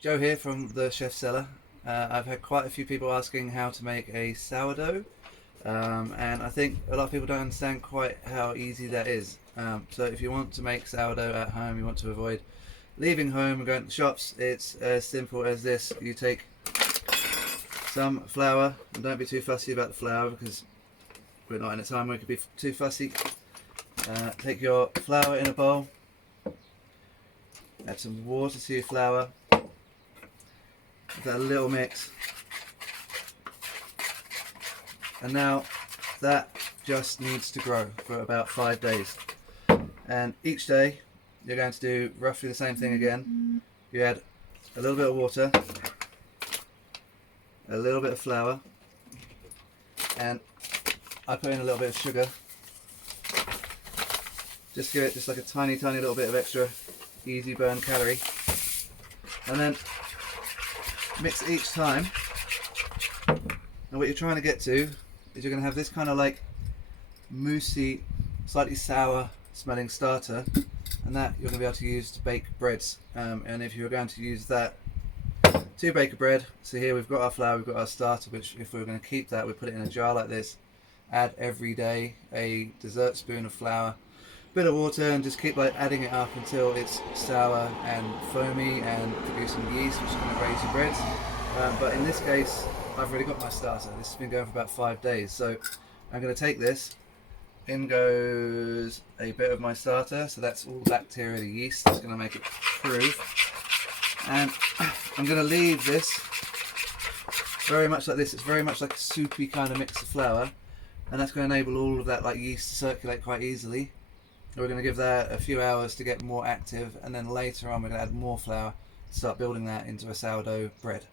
Joe here from the Chef Cellar. I've had quite a few people asking how to make a sourdough, and I think a lot of people don't understand quite how easy that is. So if you want to make sourdough at home, you want to avoid leaving home and going to the shops, it's as simple as this. You take some flour, and don't be too fussy about the flour because we're not in a time where we could be too fussy. Take your flour in a bowl, add some water to your flour, give that a little mix, and now that just needs to grow for about 5 days, and each day you're going to do roughly the same thing again. You add a little bit of water, a little bit of flour, and I put in a little bit of sugar. Just give it just like a tiny little bit of extra easy burn calorie, and then mix it each time. And what you're trying to get to is you're going to have this kind of like moussey, slightly sour smelling starter, and that you're going to be able to use to bake breads. And if you're going to use that to bake a bread, so here we've got our flour, we've got our starter, which if we were going to keep that, we put it in a jar like this, add every day a dessert spoon of flour, bit of water, and just keep like adding it up until it's sour and foamy and producing yeast, which is going to raise your breads. But in this case, I've already got my starter. This has been going for about 5 days, so I'm going to take this. In goes a bit of my starter, so that's all the bacteria, the yeast that's going to make it through. And I'm going to leave this very much like this. It's very much like a soupy kind of mix of flour, and that's going to enable all of that like yeast to circulate quite easily. We're going to give that a few hours to get more active, and then later on we're going to add more flour to start building that into a sourdough bread.